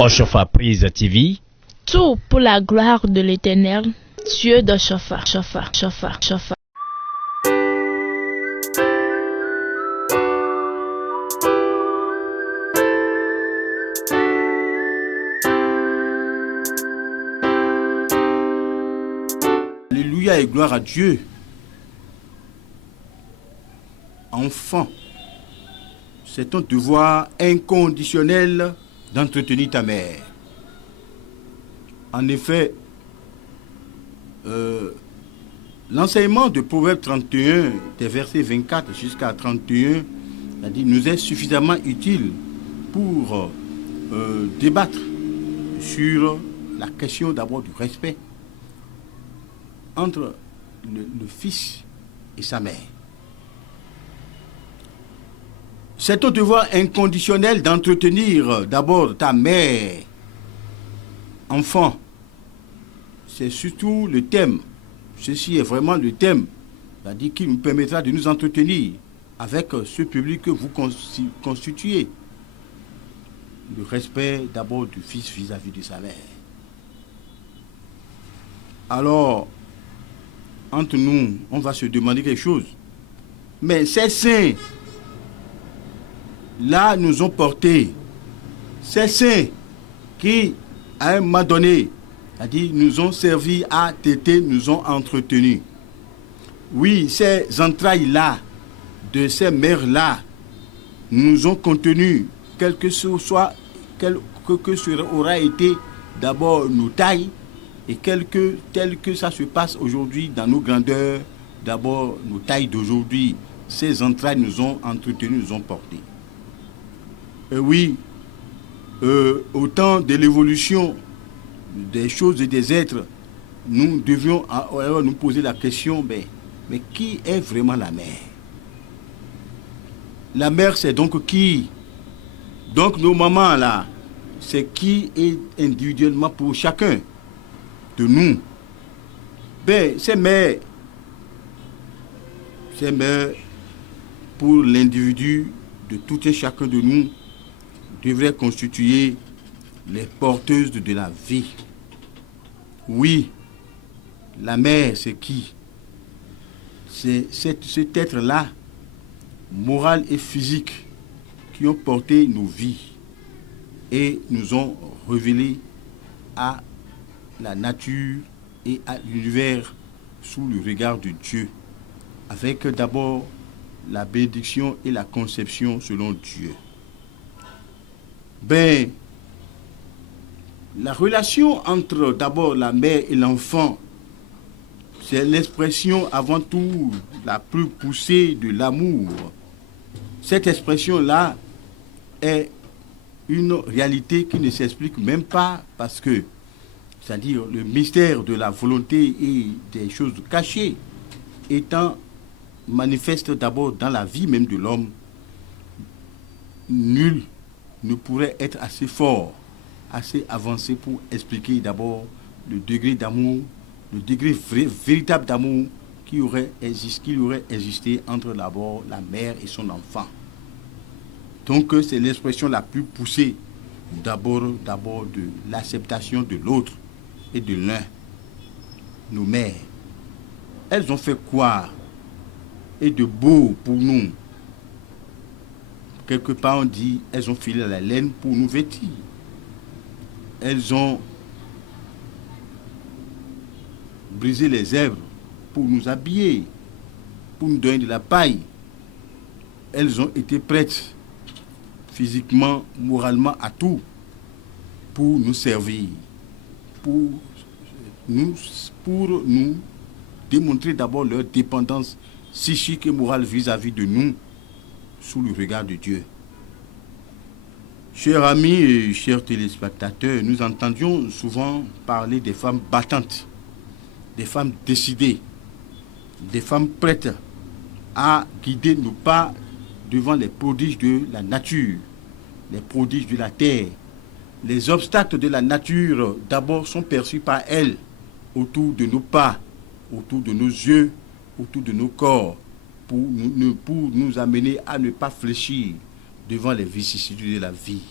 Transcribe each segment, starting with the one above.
Oshofa Prise TV. Tout pour la gloire de l'Éternel, Dieu de Shofa. Alléluia et gloire à Dieu. Enfant, c'est ton devoir inconditionnel d'entretenir ta mère. En effet, l'enseignement de Proverbe 31, des versets 24 jusqu'à 31, nous est suffisamment utile pour débattre sur la question d'abord du respect entre le fils et sa mère. C'est ton devoir inconditionnel d'entretenir d'abord ta mère. Enfant, c'est surtout le thème. Ceci est vraiment le thème, c'est-à-dire qui nous permettra de nous entretenir avec ce public que vous constituez. Le respect d'abord du fils vis-à-vis de sa mère. Alors, entre nous, on va se demander quelque chose. Mais ces saints, là, nous ont porté. Ces saints qui, à un moment donné, c'est-à-dire nous ont servi à téter, nous ont entretenus. Oui, ces entrailles-là, de ces mères-là, nous ont contenus, quel que soit, quel que aura été d'abord nos tailles, et tel que ça se passe aujourd'hui dans nos grandeurs, d'abord nos tailles d'aujourd'hui, ces entrailles nous ont entretenus, nous ont portés. Et oui, au temps de l'évolution des choses et des êtres, nous devions alors nous poser la question, mais qui est vraiment la mère? La mère, c'est donc qui? Donc nos mamans là, c'est qui est individuellement pour chacun de nous. Ces mères pour l'individu de tout et chacun de nous devraient constituer les porteuses de la vie. Oui, la mère, c'est qui? C'est cet être-là, moral et physique, qui ont porté nos vies et nous ont révélé à la nature et à l'univers sous le regard de Dieu, avec d'abord la bénédiction et la conception selon Dieu. La relation entre d'abord la mère et l'enfant, c'est l'expression avant tout la plus poussée de l'amour. Cette expression-là est une réalité qui ne s'explique même pas parce que, c'est-à-dire le mystère de la volonté et des choses cachées étant manifeste d'abord dans la vie même de l'homme, nul ne pourrait être assez fort, assez avancé pour expliquer d'abord le degré d'amour, le degré véritable d'amour qui aurait existé entre d'abord la mère et son enfant. Donc c'est l'expression la plus poussée d'abord de l'acceptation de l'autre et de l'un. Nos mères, elles ont fait quoi et de beau pour nous? Quelque part on dit, elles ont filé la laine pour nous vêtir. Elles ont brisé les herbes pour nous habiller, pour nous donner de la paille. Elles ont été prêtes physiquement, moralement, à tout pour nous servir, pour nous démontrer d'abord leur dépendance psychique et morale vis-à-vis de nous sous le regard de Dieu. Chers amis et chers téléspectateurs, nous entendions souvent parler des femmes battantes, des femmes décidées, des femmes prêtes à guider nos pas devant les prodiges de la nature, les prodiges de la terre. Les obstacles de la nature d'abord sont perçus par elles autour de nos pas, autour de nos yeux, autour de nos corps, pour nous amener à ne pas fléchir devant les vicissitudes de la vie.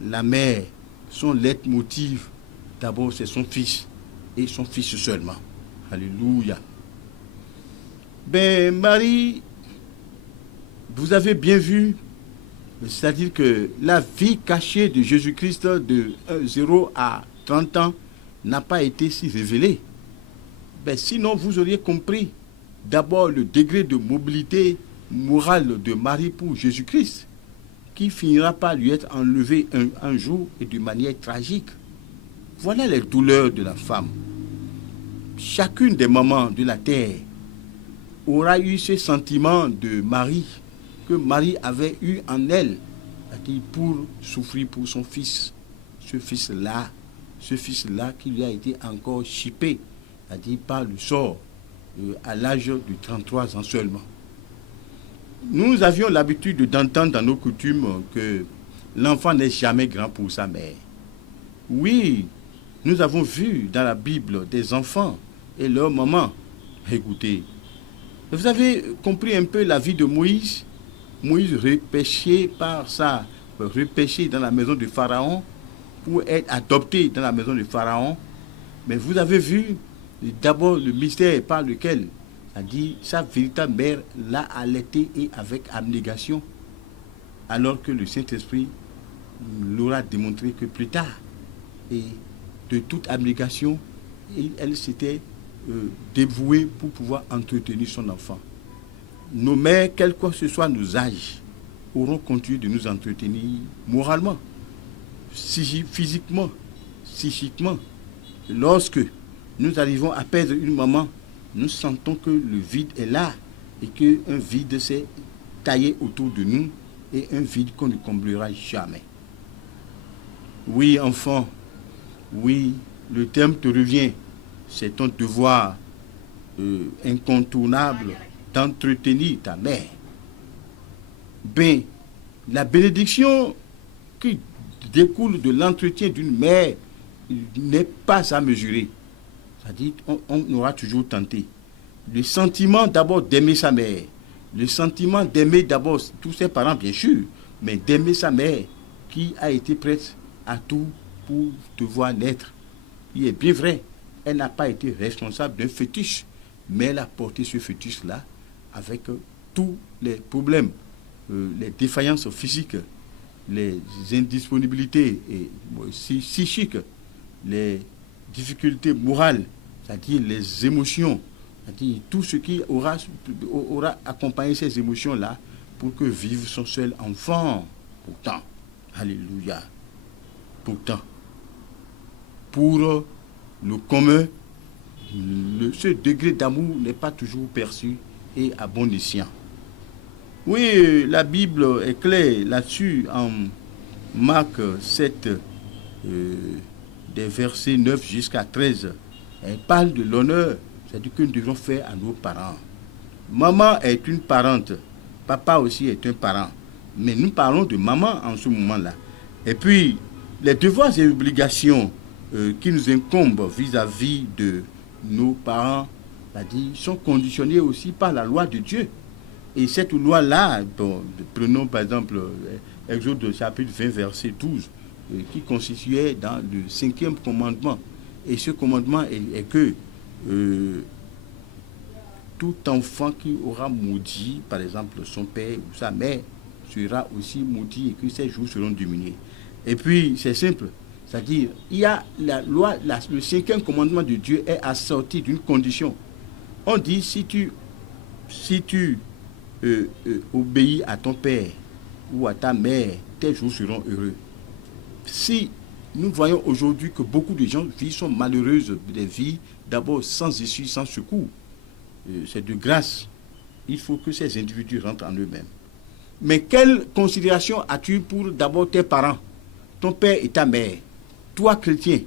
La mère son leitmotiv, d'abord c'est son fils, et son fils seulement. Alléluia. Ben, Marie, vous avez bien vu, c'est-à-dire que la vie cachée de Jésus-Christ de 0 à 30 ans n'a pas été si révélée. Ben, sinon, vous auriez compris d'abord le degré de mobilité morale de Marie pour Jésus-Christ, qui finira par lui être enlevé un jour et de manière tragique. Voilà les douleurs de la femme. Chacune des mamans de la terre aura eu ce sentiment de Marie, que Marie avait eu en elle, c'est-à-dire pour souffrir pour son fils. Ce fils-là qui lui a été encore chippé, c'est-à-dire par le sort, à l'âge de 33 ans seulement. Nous avions l'habitude d'entendre dans nos coutumes que l'enfant n'est jamais grand pour sa mère. Oui, nous avons vu dans la Bible des enfants et leurs mamans. Écoutez, vous avez compris un peu la vie de Moïse. Moïse repêché dans la maison de Pharaon pour être adopté dans la maison de Pharaon. Mais vous avez vu d'abord le mystère par lequel a dit sa véritable mère l'a allaité et avec abnégation, alors que le Saint-Esprit l'aura démontré que plus tard, et de toute abnégation, elle s'était dévouée pour pouvoir entretenir son enfant. Nos mères, quel que ce soit nos âges, auront continué de nous entretenir moralement, physiquement, psychiquement. Lorsque nous arrivons à perdre une maman, nous sentons que le vide est là et qu'un vide s'est taillé autour de nous et un vide qu'on ne comblera jamais. Oui, enfant, oui, le terme te revient. C'est ton devoir incontournable d'entretenir ta mère. Ben, la bénédiction qui découle de l'entretien d'une mère n'est pas à mesurer. C'est-à-dire on aura toujours tenté. Le sentiment d'abord d'aimer sa mère, le sentiment d'aimer d'abord tous ses parents bien sûr, mais d'aimer sa mère qui a été prête à tout pour te voir naître. Il est bien vrai, elle n'a pas été responsable d'un fœtus, mais elle a porté ce fœtus-là avec tous les problèmes, les défaillances physiques, les indisponibilités psychiques, les difficultés morales, c'est-à-dire les émotions, c'est-à-dire tout ce qui aura accompagné ces émotions-là pour que vive son seul enfant. Pourtant, alléluia, pourtant, pour le commun, ce degré d'amour n'est pas toujours perçu et à bon escient. Oui, la Bible est claire là-dessus en Marc 7, des versets 9 jusqu'à 13. Elle parle de l'honneur, c'est-à-dire que nous devons faire à nos parents. Maman est une parente, papa aussi est un parent. Mais nous parlons de maman en ce moment-là. Et puis, les devoirs et obligations qui nous incombent vis-à-vis de nos parents, c'est-à-dire, sont conditionnés aussi par la loi de Dieu. Et cette loi-là, prenons par exemple Exode chapitre 20, verset 12, qui constituait dans le 5e commandement. Et ce commandement est que tout enfant qui aura maudit, par exemple, son père ou sa mère, sera aussi maudit et que ses jours seront diminués. Et puis, c'est simple. C'est-à-dire, il y a la loi, le 5e commandement de Dieu est assorti d'une condition. On dit, si tu obéis à ton père ou à ta mère, tes jours seront heureux. Si nous voyons aujourd'hui que beaucoup de gens sont malheureuses, des vies d'abord sans issue, sans secours, c'est de grâce. Il faut que ces individus rentrent en eux-mêmes. Mais quelle considération as-tu pour d'abord tes parents, ton père et ta mère? Toi, chrétien,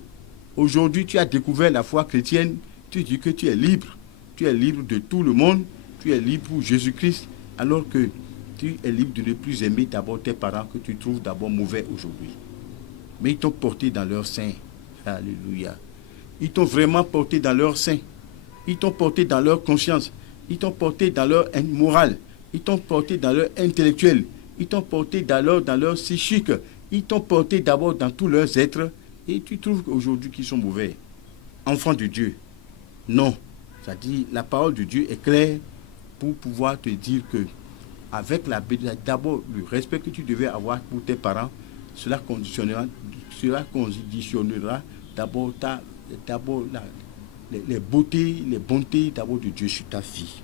aujourd'hui tu as découvert la foi chrétienne, tu dis que tu es libre de tout le monde, tu es libre pour Jésus-Christ, alors que tu es libre de ne plus aimer d'abord tes parents que tu trouves d'abord mauvais aujourd'hui. Mais ils t'ont porté dans leur sein. Alléluia. Ils t'ont vraiment porté dans leur sein. Ils t'ont porté dans leur conscience. Ils t'ont porté dans leur morale. Ils t'ont porté dans leur intellectuel. Ils t'ont porté dans leur psychique. Ils t'ont porté d'abord dans tous leurs êtres et tu trouves aujourd'hui qu'ils sont mauvais. Enfants de Dieu. Non. C'est-à-dire, la parole de Dieu est claire pour pouvoir te dire que avec d'abord le respect que tu devais avoir pour tes parents, cela conditionnera d'abord les beautés, les bontés d'abord de Dieu sur ta vie.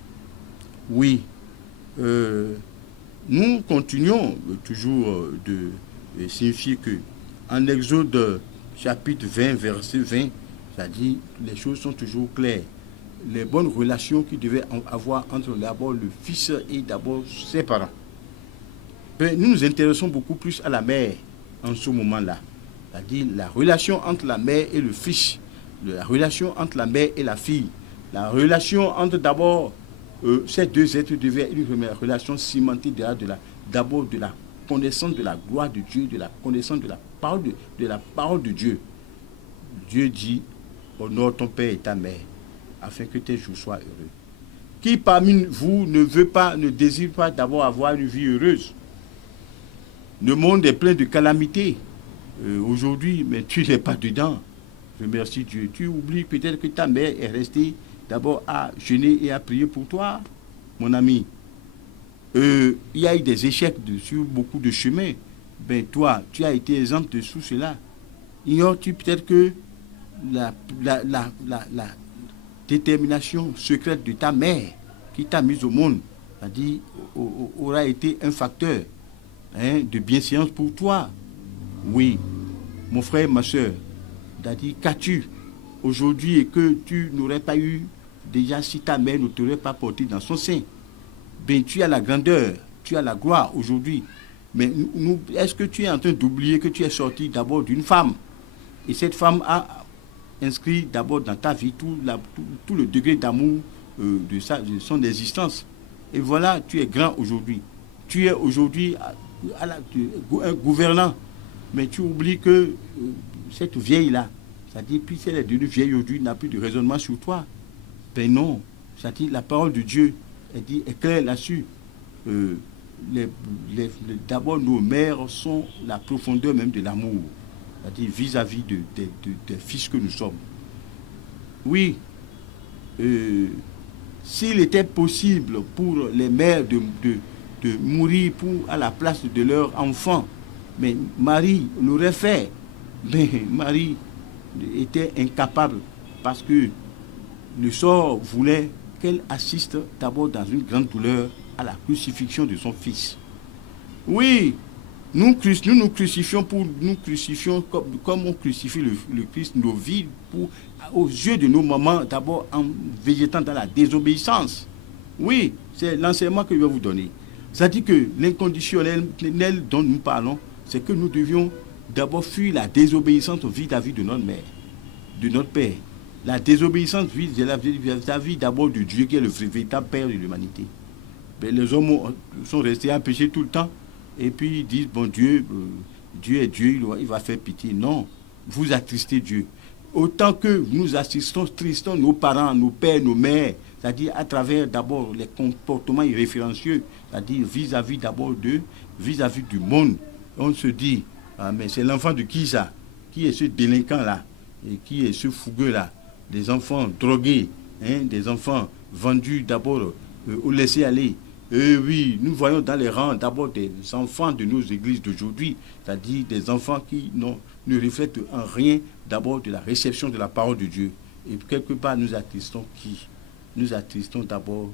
Oui, nous continuons toujours de signifier que en Exode chapitre 20, verset 20, c'est-à-dire les choses sont toujours claires. Les bonnes relations qu'il devait avoir entre d'abord le fils et d'abord ses parents. Mais nous nous intéressons beaucoup plus à la mère en ce moment-là. C'est-à-dire la relation entre la mère et le fils, la relation entre la mère et la fille, la relation entre d'abord ces deux êtres devait être une relation cimentée d'abord de la connaissance de la gloire de Dieu, de la connaissance de la parole de Dieu. Dieu dit, honore ton père et ta mère, afin que tes jours soient heureux. Qui parmi vous ne désire pas d'abord avoir une vie heureuse? Le monde est plein de calamités aujourd'hui, mais tu n'es pas dedans. Je remercie Dieu. Tu oublies peut-être que ta mère est restée d'abord à jeûner et à prier pour toi, mon ami. Il y a eu des échecs sur beaucoup de chemins. Ben toi, tu as été exempt de tout cela. Ignores-tu peut-être que la détermination secrète de ta mère qui t'a mise au monde, c'est-à-dire aura été un facteur de bienséance pour toi? Oui, mon frère, ma soeur, c'est-à-dire qu'as-tu aujourd'hui et que tu n'aurais pas eu déjà si ta mère ne t'aurait pas porté dans son sein? Ben tu as la grandeur, tu as la gloire aujourd'hui. Mais est-ce que tu es en train d'oublier que tu es sorti d'abord d'une femme? Et cette femme a inscrit d'abord dans ta vie tout le degré d'amour de son existence. Et voilà, tu es grand aujourd'hui. Tu es aujourd'hui un gouvernant. Mais tu oublies que cette vieille-là, c'est-à-dire, puis si elle est devenue vieille aujourd'hui, n'a plus de raisonnement sur toi. Ben non. C'est-à-dire, la parole de Dieu est claire là-dessus. D'abord, nos mères sont la profondeur même de l'amour. C'est-à-dire vis-à-vis des fils que nous sommes. Oui, s'il était possible pour les mères de mourir à la place de leurs enfants, mais Marie l'aurait fait. Mais Marie était incapable parce que le sort voulait qu'elle assiste d'abord dans une grande douleur à la crucifixion de son fils. Oui, nous nous crucifions comme on crucifie le Christ, nos vies aux yeux de nos mamans, d'abord en végétant dans la désobéissance. Oui, c'est l'enseignement que je vais vous donner. C'est-à-dire que l'inconditionnel dont nous parlons, c'est que nous devions d'abord fuir la désobéissance vis-à-vis de notre mère, de notre père. La désobéissance vis-à-vis d'abord de Dieu qui est le véritable père de l'humanité. Mais les hommes sont restés à pécher tout le temps et puis ils disent, bon Dieu est Dieu, il va faire pitié. Non, vous attristez Dieu. Autant que nous tristons nos parents, nos pères, nos mères, c'est-à-dire à travers d'abord les comportements irréférencieux, c'est-à-dire vis-à-vis du monde. On se dit, ah, mais c'est l'enfant de qui ça? Qui est ce délinquant-là? Et qui est ce fougueux-là? Des enfants drogués, des enfants vendus d'abord au laisser-aller. Et oui, nous voyons dans les rangs d'abord des enfants de nos églises d'aujourd'hui, c'est-à-dire des enfants qui ne reflètent en rien d'abord de la réception de la parole de Dieu. Et quelque part, nous attristons qui? Nous attristons d'abord,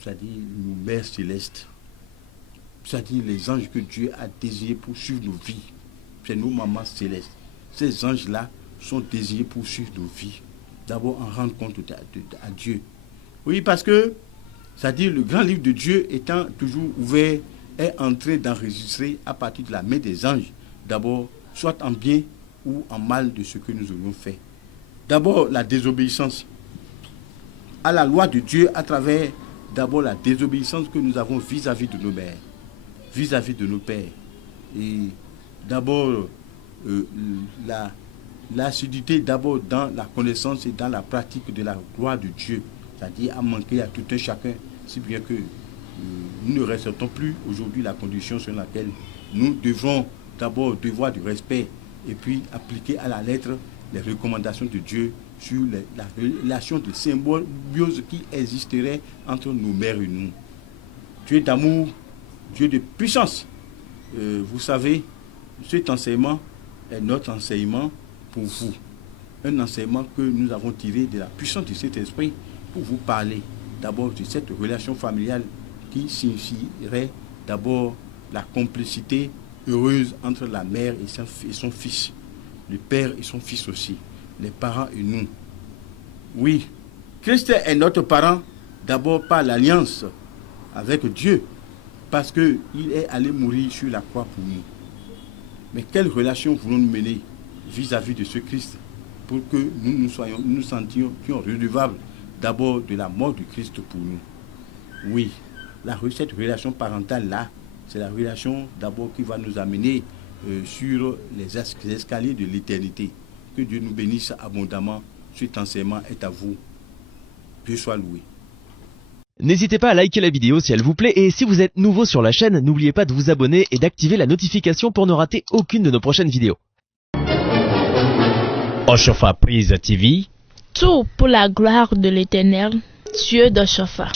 c'est-à-dire nos mères célestes, c'est-à-dire les anges que Dieu a désirés pour suivre nos vies. C'est nos mamans célestes. Ces anges-là sont désirés pour suivre nos vies. D'abord, en rendre compte à Dieu. Oui, parce que, c'est-à-dire le grand livre de Dieu étant toujours ouvert, est en train d'enregistrer à partir de la main des anges, d'abord, soit en bien ou en mal de ce que nous aurions fait. D'abord, la désobéissance à la loi de Dieu à travers, d'abord, la désobéissance que nous avons vis-à-vis de nos mères, vis-à-vis de nos pères. Et d'abord, l'assiduité d'abord dans la connaissance et dans la pratique de la gloire de Dieu, c'est-à-dire à manquer à tout un chacun, si bien que nous ne respectons plus aujourd'hui la condition sur laquelle nous devons d'abord devoir du respect et puis appliquer à la lettre les recommandations de Dieu sur la relation de symbiose qui existerait entre nos mères et nous. Dieu d'amour, Dieu de puissance. Vous savez, cet enseignement est notre enseignement pour vous. Un enseignement que nous avons tiré de la puissance de cet esprit pour vous parler d'abord de cette relation familiale qui signifierait d'abord la complicité heureuse entre la mère et son fils, le père et son fils aussi, les parents et nous. Oui, Christ est notre parent d'abord par l'alliance avec Dieu, parce qu'il est allé mourir sur la croix pour nous. Mais quelle relation voulons-nous mener vis-à-vis de ce Christ pour que nous nous sentions redevables d'abord de la mort du Christ pour nous? Oui, cette relation parentale-là, c'est la relation d'abord qui va nous amener sur les escaliers de l'éternité. Que Dieu nous bénisse abondamment. Cet enseignement est à vous. Dieu soit loué. N'hésitez pas à liker la vidéo si elle vous plaît et si vous êtes nouveau sur la chaîne, n'oubliez pas de vous abonner et d'activer la notification pour ne rater aucune de nos prochaines vidéos. Oshofa Prise TV. Tout pour la gloire de l'Éternel, Dieu de Shofa.